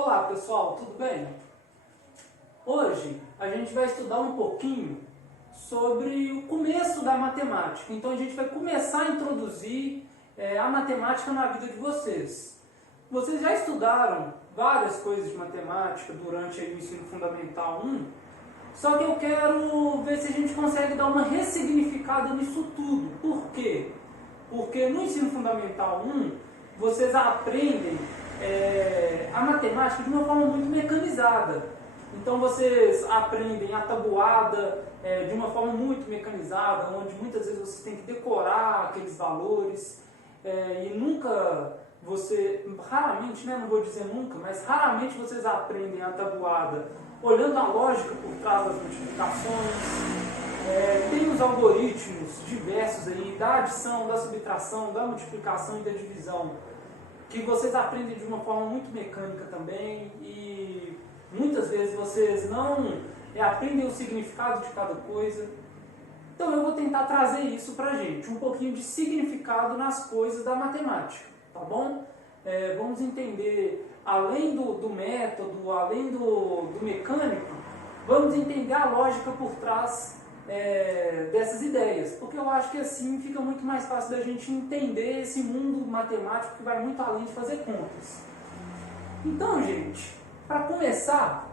Olá pessoal, tudo bem? Hoje a gente vai estudar um pouquinho sobre o começo da matemática. Então a gente vai começar a introduzir a matemática na vida de vocês. Vocês já estudaram várias coisas de matemática durante o ensino fundamental 1, só que eu quero ver se a gente consegue dar uma ressignificada nisso tudo. Por quê? Porque no ensino fundamental 1 vocês aprendem a matemática de uma forma muito mecanizada. Então vocês aprendem a tabuada de uma forma muito mecanizada, onde muitas vezes vocês têm que decorar aqueles valores e raramente, não vou dizer nunca, mas raramente vocês aprendem a tabuada olhando a lógica por trás das multiplicações. Tem os algoritmos diversos aí da adição, da subtração, da multiplicação e da divisão, que vocês aprendem de uma forma muito mecânica também, e muitas vezes vocês não aprendem o significado de cada coisa. Então eu vou tentar trazer isso pra gente, um pouquinho de significado nas coisas da matemática, tá bom? Vamos entender, além do método, além do mecânico, vamos entender a lógica por trás dessas ideias, porque eu acho que assim fica muito mais fácil da gente entender esse mundo matemático que vai muito além de fazer contas. Então, gente, para começar,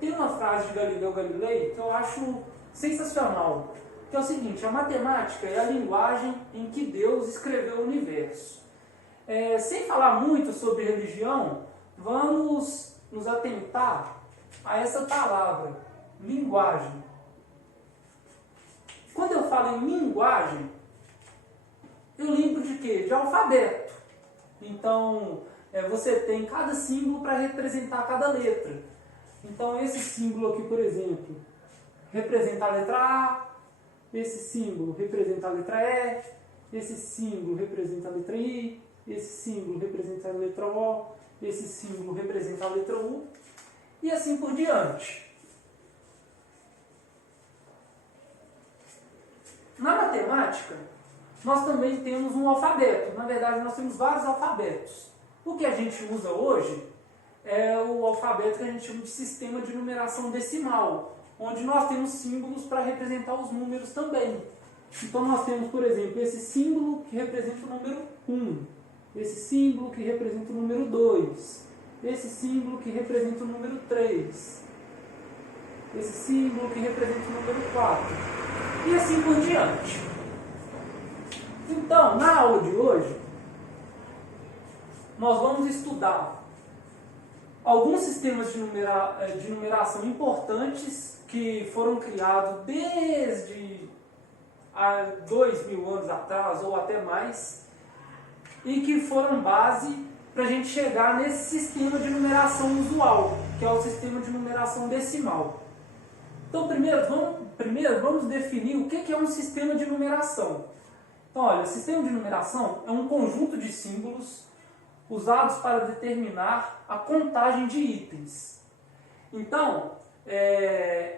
tem uma frase de Galileu Galilei que eu acho sensacional, que é o seguinte: a matemática é a linguagem em que Deus escreveu o universo. Sem falar muito sobre religião, vamos nos atentar a essa palavra, linguagem. Quando eu falo em linguagem, eu lembro de quê? De alfabeto. Então, você tem cada símbolo para representar cada letra. Então, esse símbolo aqui, por exemplo, representa a letra A, esse símbolo representa a letra E, esse símbolo representa a letra I, esse símbolo representa a letra O, esse símbolo representa a letra U, e assim por diante. Na matemática, nós também temos um alfabeto. Na verdade, nós temos vários alfabetos. O que a gente usa hoje é o alfabeto que a gente chama de sistema de numeração decimal, onde nós temos símbolos para representar os números também. Então nós temos, por exemplo, esse símbolo que representa o número 1, esse símbolo que representa o número 2, esse símbolo que representa o número 3, esse símbolo que representa o número 4, e assim por diante. Então, na aula de hoje, nós vamos estudar alguns sistemas de numeração importantes que foram criados desde há 2000 anos atrás, ou até mais, e que foram base para a gente chegar nesse sistema de numeração usual, que é o sistema de numeração decimal. Então, primeiro vamos definir o que é um sistema de numeração. Então, olha, o sistema de numeração é um conjunto de símbolos usados para determinar a contagem de itens. Então,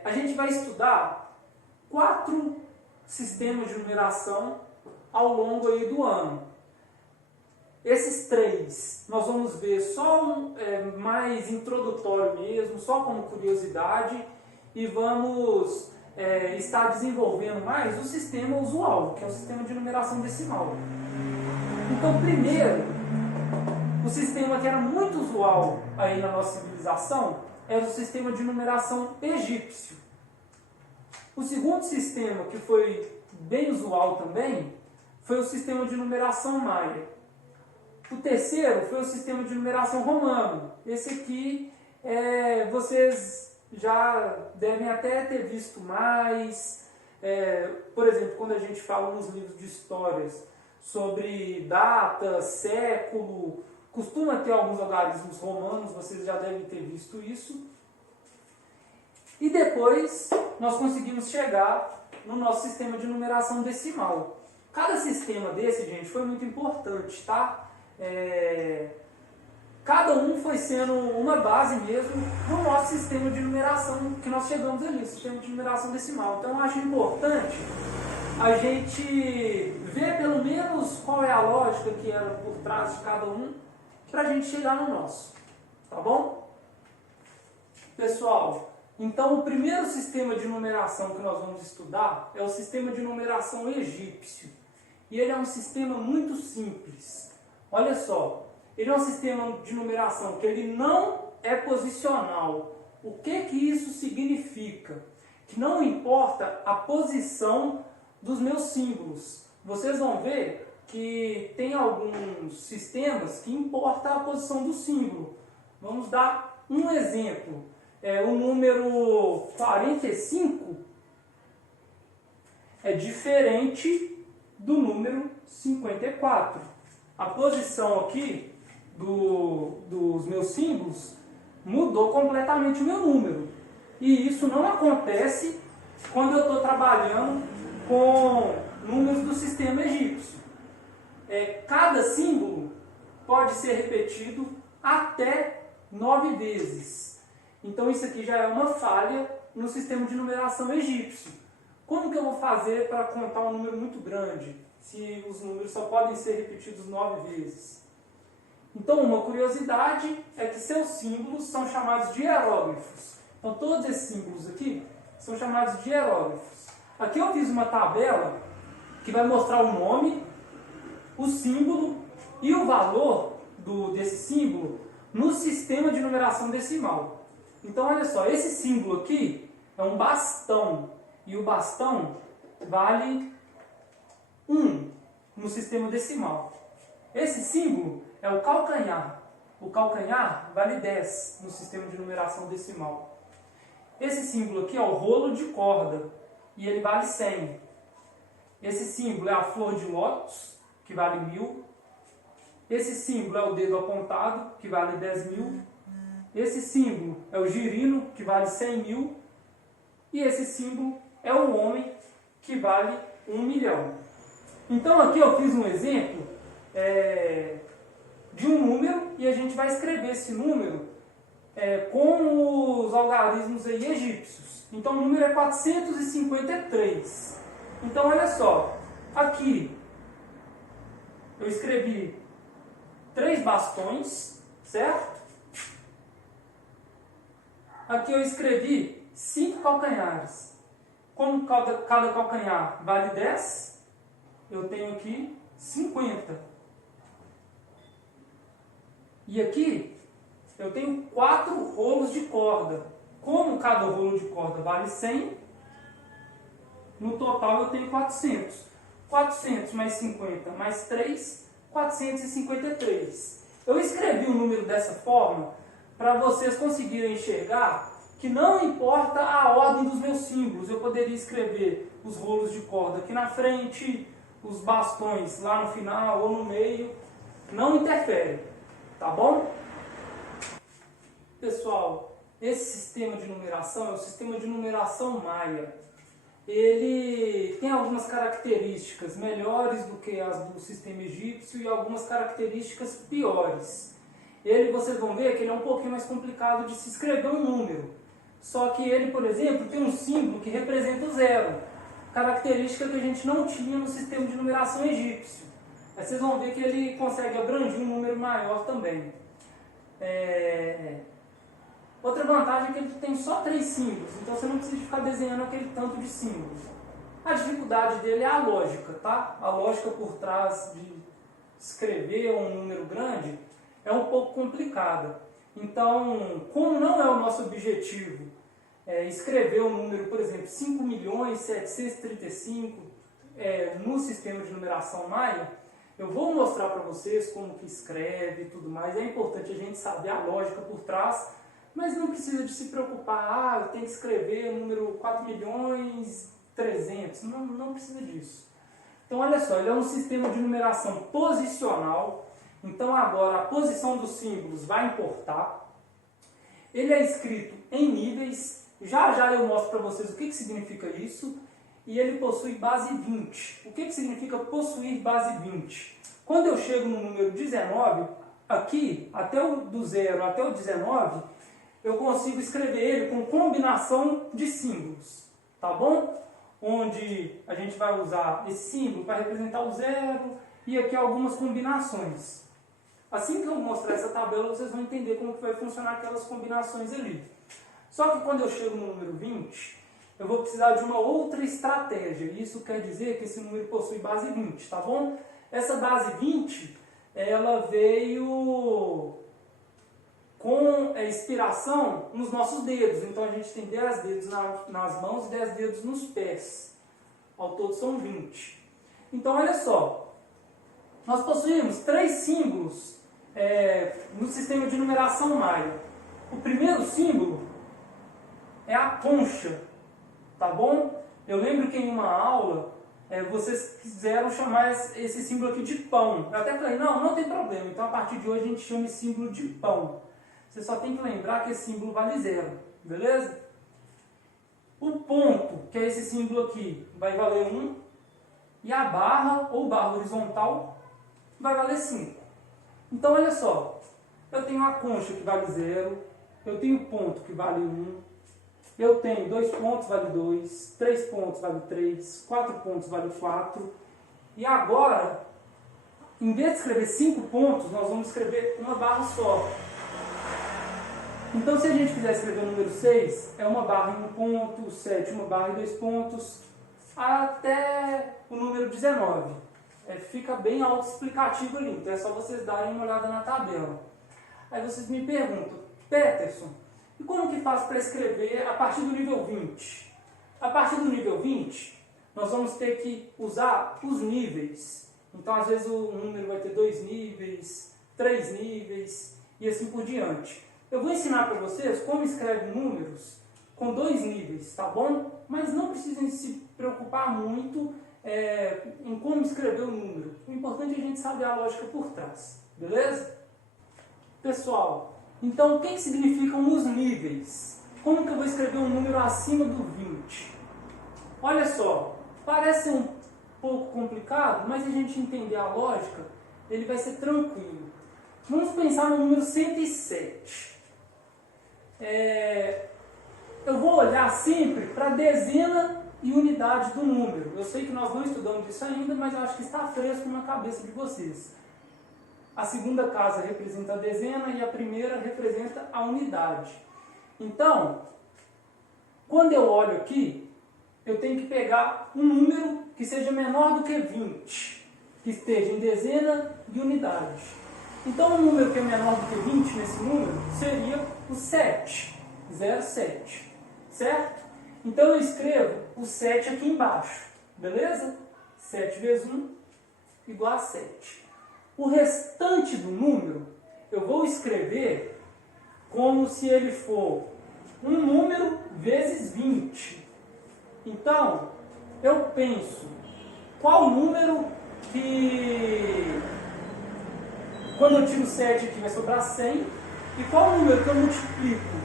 a gente vai estudar 4 sistemas de numeração ao longo aí do ano. Esses 3 nós vamos ver só mais introdutório mesmo, só como curiosidade, e vamos estar desenvolvendo mais o sistema usual, que é o sistema de numeração decimal. Então, primeiro, o sistema que era muito usual aí na nossa civilização era o sistema de numeração egípcio. O segundo sistema, que foi bem usual também, foi o sistema de numeração maia. O terceiro foi o sistema de numeração romano. Esse aqui vocês já devem até ter visto mais. Por exemplo, quando a gente fala nos livros de histórias sobre data, século, costuma ter alguns algarismos romanos, vocês já devem ter visto isso. E depois nós conseguimos chegar no nosso sistema de numeração decimal. Cada sistema desse, gente, foi muito importante, tá? Cada um foi sendo uma base mesmo do nosso sistema de numeração que nós chegamos ali, o sistema de numeração decimal. Então eu acho importante a gente ver pelo menos qual é a lógica que era por trás de cada um, para a gente chegar no nosso. Tá bom? Pessoal, então o primeiro sistema de numeração que nós vamos estudar é o sistema de numeração egípcio. E ele é um sistema muito simples. Olha só, ele é um sistema de numeração que ele não é posicional. O que isso significa? Que não importa a posição dos meus símbolos. Vocês vão ver que tem alguns sistemas que importa a posição do símbolo. Vamos dar um exemplo. O número 45 é diferente do número 54. A posição aqui dos meus símbolos mudou completamente o meu número. E isso não acontece quando eu estou trabalhando com números do sistema egípcio. Cada símbolo pode ser repetido até 9 vezes. Então isso aqui já é uma falha no sistema de numeração egípcio. Como que eu vou fazer para contar um número muito grande, se os números só podem ser repetidos 9 vezes? Então uma curiosidade é que seus símbolos são chamados de hieróglifos. Então todos esses símbolos aqui são chamados de hieróglifos. Aqui eu fiz uma tabela que vai mostrar o nome, o símbolo e o valor desse símbolo no sistema de numeração decimal. Então olha só, esse símbolo aqui é um bastão. E o bastão vale 1 no sistema decimal. Esse símbolo é o calcanhar. O calcanhar vale 10 no sistema de numeração decimal. Esse símbolo aqui é o rolo de corda. E ele vale 100. Esse símbolo é a flor de lótus, que vale 1000. Esse símbolo é o dedo apontado, que vale 10.000. Esse símbolo é o girino, que vale 100.000. E esse símbolo é o homem, que vale 1 milhão. Então aqui eu fiz um exemplo de um número e a gente vai escrever esse número com os algarismos aí egípcios. Então o número é 453. Então olha só, aqui eu escrevi 3 bastões, certo? Aqui eu escrevi 5 calcanhares. Como cada calcanhar vale 10, eu tenho aqui 50. E aqui eu tenho 4 rolos de corda. Como cada rolo de corda vale 100, no total eu tenho 400. 400 mais 50 mais 3, 453. Eu escrevi o número dessa forma para vocês conseguirem enxergar que não importa a ordem dos meus símbolos. Eu poderia escrever os rolos de corda aqui na frente, os bastões lá no final ou no meio. Não interfere, tá bom? Pessoal, esse sistema de numeração é o sistema de numeração maia. Ele tem algumas características melhores do que as do sistema egípcio e algumas características piores. Vocês vão ver que ele é um pouquinho mais complicado de se escrever um número. Só que ele, por exemplo, tem um símbolo que representa o zero. Característica que a gente não tinha no sistema de numeração egípcio. Aí vocês vão ver que ele consegue abranger um número maior também. Outra vantagem é que ele tem só 3 símbolos, então você não precisa ficar desenhando aquele tanto de símbolos. A dificuldade dele é a lógica, tá? A lógica por trás de escrever um número grande é um pouco complicada. Então, como não é o nosso objetivo escrever um número, por exemplo, 5.735 no sistema de numeração maia, eu vou mostrar para vocês como que escreve e tudo mais. É importante a gente saber a lógica por trás, mas não precisa de se preocupar, eu tenho que escrever o número 4.300.000, não precisa disso. Então olha só, ele é um sistema de numeração posicional, então agora a posição dos símbolos vai importar. Ele é escrito em níveis, já eu mostro para vocês o que significa isso, e ele possui base 20. O que significa possuir base 20? Quando eu chego no número 19, aqui, do 0 até o 19, eu consigo escrever ele com combinação de símbolos, tá bom? Onde a gente vai usar esse símbolo para representar o 0 e aqui algumas combinações. Assim que eu mostrar essa tabela, vocês vão entender como que vai funcionar aquelas combinações ali. Só que quando eu chego no número 20, eu vou precisar de uma outra estratégia. Isso quer dizer que esse número possui base 20, tá bom? Essa base 20, ela veio com inspiração nos nossos dedos. Então a gente tem 10 dedos nas mãos e 10 dedos nos pés. Ao todo são 20. Então olha só, nós possuímos 3 símbolos no sistema de numeração Maia. O primeiro símbolo é a concha, tá bom? Eu lembro que em uma aula vocês quiseram chamar esse símbolo aqui de pão. Eu até falei, não tem problema, então a partir de hoje a gente chama esse símbolo de pão. Você só tem que lembrar que esse símbolo vale 0, beleza? O ponto, que é esse símbolo aqui, vai valer 1, e a barra, ou barra horizontal, vai valer 5. Então olha só, eu tenho a concha que vale 0, eu tenho o ponto que vale 1, eu tenho 2 pontos, vale 2, 3 pontos, vale 3, 4 pontos, vale 4. E agora, em vez de escrever 5 pontos, nós vamos escrever uma barra só. Então, se a gente quiser escrever o número 6, é uma barra em 1 ponto, 7, uma barra em 2 pontos, até o número 19. Fica bem autoexplicativo ali, então é só vocês darem uma olhada na tabela. Aí vocês me perguntam, Peterson, e como que faz para escrever a partir do nível 20? A partir do nível 20, nós vamos ter que usar os níveis. Então, às vezes, o número vai ter 2 níveis, 3 níveis e assim por diante. Eu vou ensinar para vocês como escreve números com 2 níveis, tá bom? Mas não precisem se preocupar muito em como escrever o número. O importante é a gente saber a lógica por trás, beleza? Pessoal, então o que significam os níveis? Como que eu vou escrever um número acima do 20? Olha só, parece um pouco complicado, mas se a gente entender a lógica, ele vai ser tranquilo. Vamos pensar no número 107. Eu vou olhar sempre para a dezena e unidade do número. Eu sei que nós não estudamos isso ainda, mas eu acho que está fresco na cabeça de vocês. A segunda casa representa a dezena e a primeira representa a unidade. Então, quando eu olho aqui, eu tenho que pegar um número que seja menor do que 20, que esteja em dezena e unidade. Então, o número que é menor do que 20 nesse número seria o 7, 07, certo? Então, eu escrevo o 7 aqui embaixo, beleza? 7 vezes 1 igual a 7. O restante do número, eu vou escrever como se ele for um número vezes 20. Então, eu penso qual número que, quando eu tiro 7 aqui, vai sobrar 100, e qual número que eu multiplico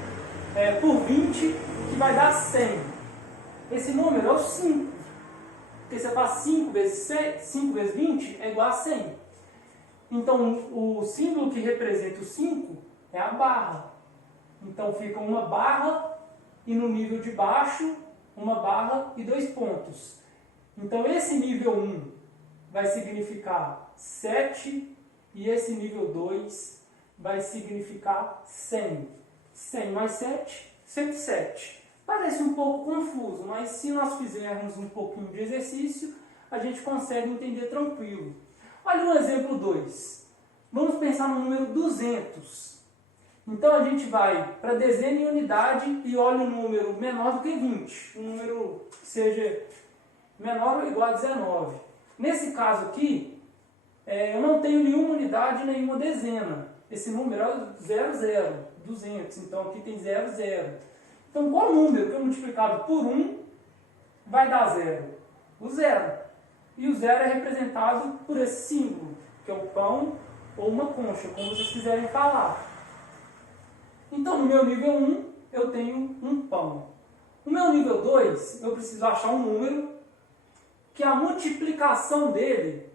por 20, que vai dar 100. Esse número é o 5. Porque você faz 5 vezes 20 é igual a 100. Então, o símbolo que representa o 5 é a barra. Então, fica uma barra e no nível de baixo, uma barra e 2 pontos. Então, esse nível 1 vai significar 7 e esse nível 2 vai significar 100. 100 mais 7, 107. Parece um pouco confuso, mas se nós fizermos um pouquinho de exercício, a gente consegue entender tranquilo. Olha o exemplo 2. Vamos pensar no número 200. Então a gente vai para dezena e unidade e olha um número menor do que 20. Um número que seja menor ou igual a 19. Nesse caso aqui, eu não tenho nenhuma unidade, nenhuma dezena. Esse número é 00, 200. Então aqui tem 00. Então qual número que é multiplicado por 1 vai dar 0? O 0. E o 0 é representado por esse símbolo, que é o pão ou uma concha, como vocês quiserem falar. Então, no meu nível 1, eu tenho um pão. No meu nível 2, eu preciso achar um número que a multiplicação dele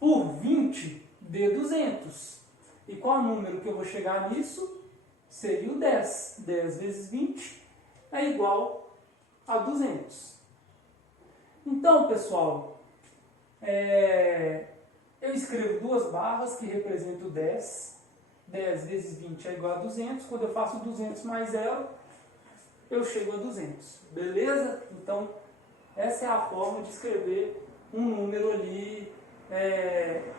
por 20 dê 200. E qual número que eu vou chegar nisso? Seria o 10. 10 vezes 20 é igual a 200. Então, pessoal, eu escrevo duas barras que representam 10. 10 vezes 20 é igual a 200. Quando eu faço 200 mais 0, eu chego a 200. Beleza? Então, essa é a forma de escrever um número ali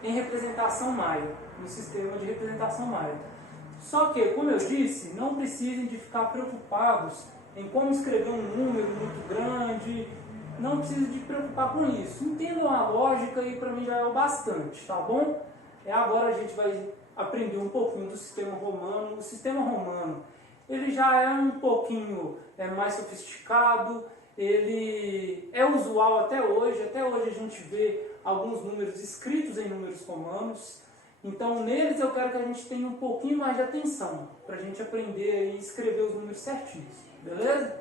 em representação Maia, no sistema de representação Maia. Só que, como eu disse, não precisem de ficar preocupados em como escrever um número muito grande. Não precisa de preocupar com isso. Entendam a lógica e para mim já é o bastante, tá bom? Agora a gente vai aprender um pouquinho do sistema romano. O sistema romano, ele já é um pouquinho mais sofisticado, ele é usual até hoje a gente vê alguns números escritos em números romanos. Então neles eu quero que a gente tenha um pouquinho mais de atenção, para a gente aprender e escrever os números certinhos, beleza?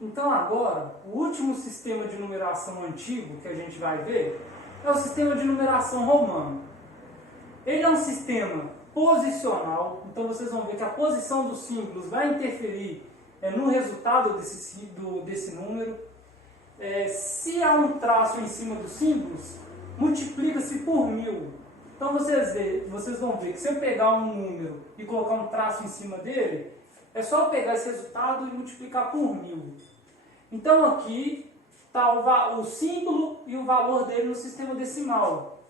Então agora, o último sistema de numeração antigo que a gente vai ver é o sistema de numeração romano. Ele é um sistema posicional, então vocês vão ver que a posição dos símbolos vai interferir no resultado desse número. Se há um traço em cima dos símbolos, multiplica-se por 1000. Então vocês vão ver que se eu pegar um número e colocar um traço em cima dele, é só eu pegar esse resultado e multiplicar por 1000. Então aqui está o símbolo e o valor dele no sistema decimal.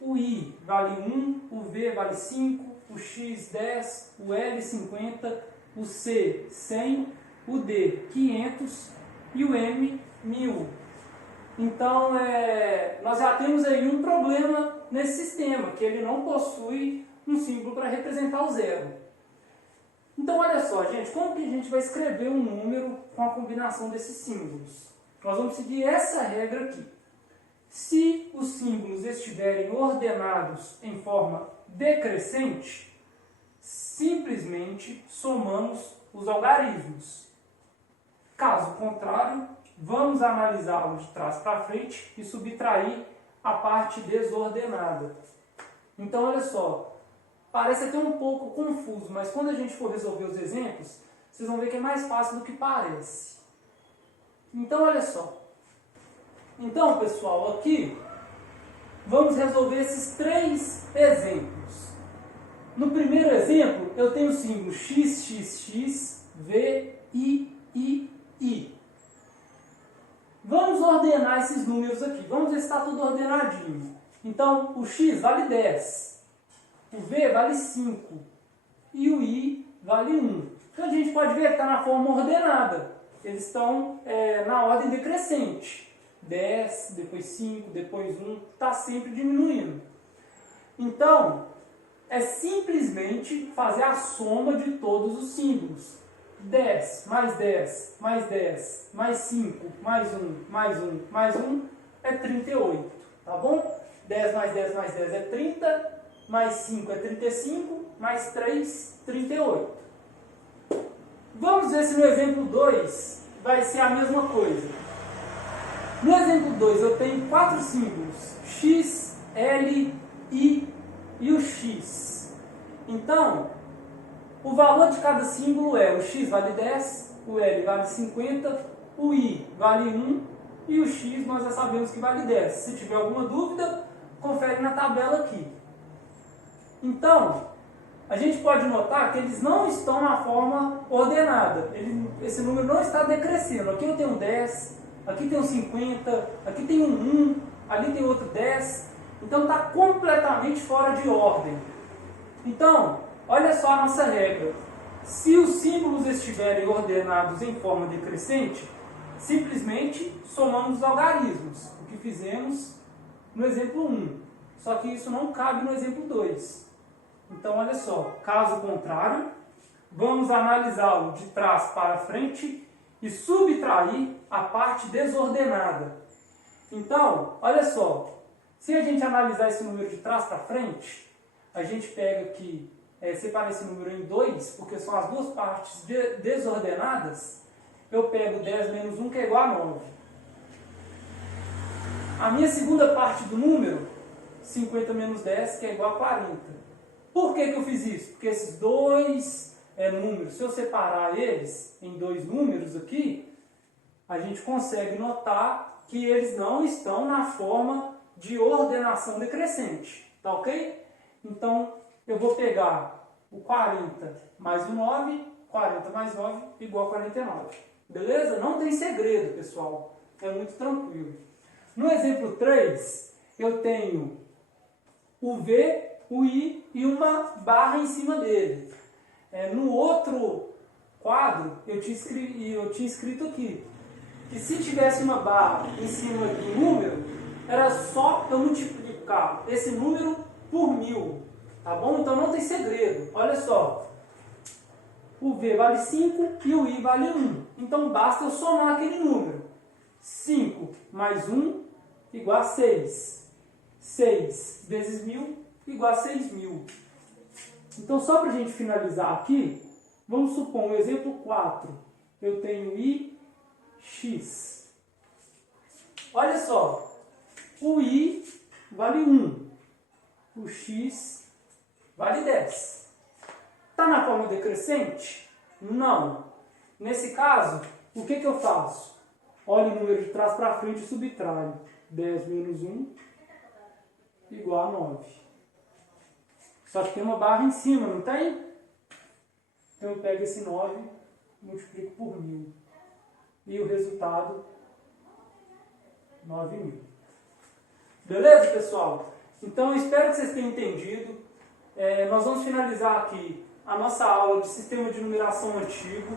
O I vale 1, o V vale 5, o X 10, o L 50, o C 100, o D 500 e o M 1000. Então nós já temos aí um problema nesse sistema, que ele não possui um símbolo para representar o zero. Então olha só, gente, como que a gente vai escrever um número com a combinação desses símbolos? Nós vamos seguir essa regra aqui. Se os símbolos estiverem ordenados em forma decrescente, simplesmente somamos os algarismos. Caso contrário, vamos analisá-lo de trás para frente e subtrair a parte desordenada. Então olha só, parece até um pouco confuso, mas quando a gente for resolver os exemplos, vocês vão ver que é mais fácil do que parece. Então olha só. Então, pessoal, aqui vamos resolver esses 3 exemplos. No primeiro exemplo, eu tenho o símbolo x, x, x, v, i. Vamos ordenar esses números aqui. Vamos ver se está tudo ordenadinho. Então, o x vale 10, o v vale 5 e o i vale 1. Então, a gente pode ver que está na forma ordenada. Eles estão na ordem decrescente. 10, depois 5, depois 1, está sempre diminuindo. Então, é simplesmente fazer a soma de todos os símbolos. 10, mais 10, mais 10, mais 5, mais 1, mais 1, mais 1, é 38, tá bom? 10 mais 10 mais 10 é 30, mais 5 é 35, mais 3, 38. Vamos ver se no exemplo 2 vai ser a mesma coisa. No exemplo 2 eu tenho 4 símbolos, x, l, i e o x. Então, o valor de cada símbolo o x vale 10, o L vale 50, o I vale 1 e o X nós já sabemos que vale 10. Se tiver alguma dúvida, confere na tabela aqui. Então, a gente pode notar que eles não estão na forma ordenada. Esse número não está decrescendo. Aqui eu tenho 10, aqui tem um 50, aqui tem um 1, ali tem outro 10. Então está completamente fora de ordem. Então, olha só a nossa regra. Se os símbolos estiverem ordenados em forma decrescente, simplesmente somamos os algarismos, o que fizemos no exemplo 1. Só que isso não cabe no exemplo 2. Então, olha só, caso contrário, vamos analisá-lo de trás para frente e subtrair a parte desordenada. Então, olha só, se a gente analisar esse número de trás para frente, a gente pega aqui, separa esse número em 2, porque são as duas partes desordenadas. Eu pego 10 menos 1, que é igual a 9. A minha segunda parte do número, 50 menos 10, que é igual a 40. Por que eu fiz isso? Porque esses dois números, se eu separar eles em 2 números aqui, a gente consegue notar que eles não estão na forma de ordenação decrescente, tá ok? Então, eu vou pegar o 40 mais o 9, 40 mais 9 igual a 49. Beleza? Não tem segredo, pessoal. É muito tranquilo. No exemplo 3, eu tenho o V, o I e uma barra em cima dele. No outro quadro, eu tinha escrito aqui que se tivesse uma barra em cima do número, era só eu multiplicar esse número por 1000, tá bom? Então não tem segredo. Olha só, o V vale 5 e o I vale 1. Então basta eu somar aquele número. 5 mais 1 igual a 6. 6 vezes 1000 igual a 6000. Então só para a gente finalizar aqui, vamos supor um exemplo 4. Eu tenho I, X. Olha só, o I vale 1, o X vale 10. Está na forma decrescente? Não. Nesse caso, o que eu faço? Olho o número de trás para frente e subtraio. 10 menos 1 igual a 9. Só que tem uma barra em cima, não tem? Então eu pego esse 9 e multiplico por 1000. E o resultado, 9.000. Beleza, pessoal? Então eu espero que vocês tenham entendido. Nós vamos finalizar aqui a nossa aula de sistema de numeração antigo.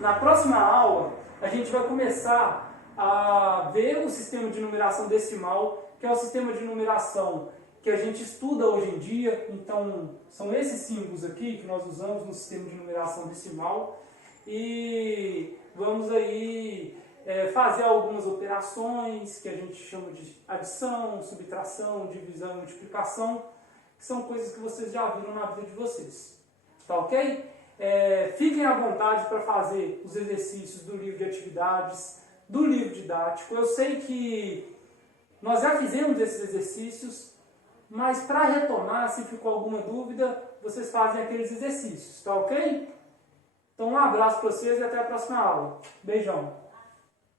Na próxima aula, a gente vai começar a ver o sistema de numeração decimal, que é o sistema de numeração que a gente estuda hoje em dia. Então, são esses símbolos aqui que nós usamos no sistema de numeração decimal. E vamos aí fazer algumas operações que a gente chama de adição, subtração, divisão e multiplicação, que são coisas que vocês já viram na vida de vocês. Tá ok? Fiquem à vontade para fazer os exercícios do livro de atividades, do livro didático. Eu sei que nós já fizemos esses exercícios, mas para retomar, se ficou alguma dúvida, vocês fazem aqueles exercícios, tá ok? Então um abraço para vocês e até a próxima aula. Beijão!